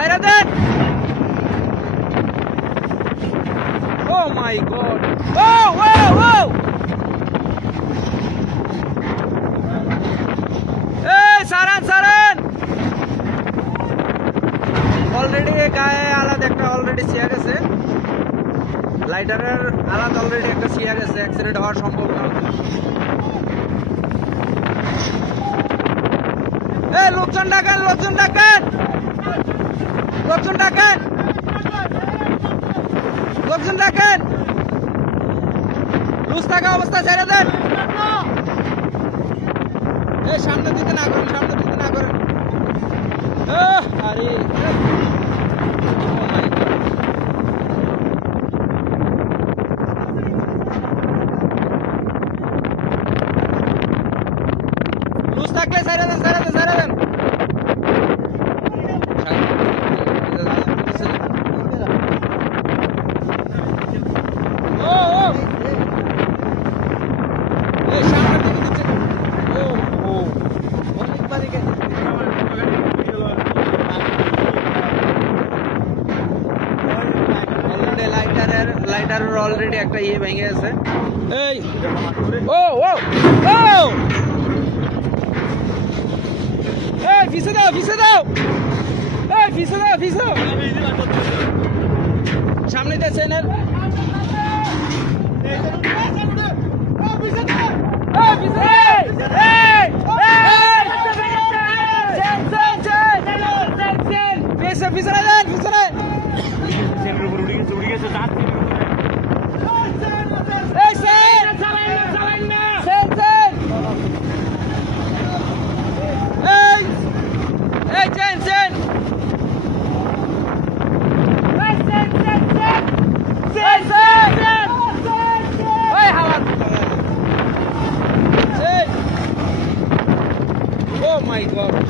সাইরা দেন। Oh my god. Oh, wow, wow. Hey, সারান সারান। অলরেডি গায়ে আলাদা একটা অলরেডি ছিয়া গেছে। লাইটারের আলাদা অলরেডি একটা ছিয়া গেছে, অ্যাক্সিডেন্ট হওয়ার সম্ভাবনা আছে। এই লোকজন ডাকেন, লোকজন ডাকেন, লোকজন ডাকেন, লোকজন ডাকেন। লুজ থাকা অবস্থা ছেড়ে দেন। এই সামনে দিতে না করেন, সামনে দিতে না করেন। আরে লুজ থাকলে ছেড়ে দেন, ছেড়ে দেন, ছেড়ে দেন। লাইটারের অলরেডি একটা ইয়ে ভেঙে গেছে। এই ও ও ও এই পিছে দাও, পিছে দাও, এই পিছে দাও, পিছে সামনে দিয়েছেন। পিছনে দেন, পিছনে Oh my god.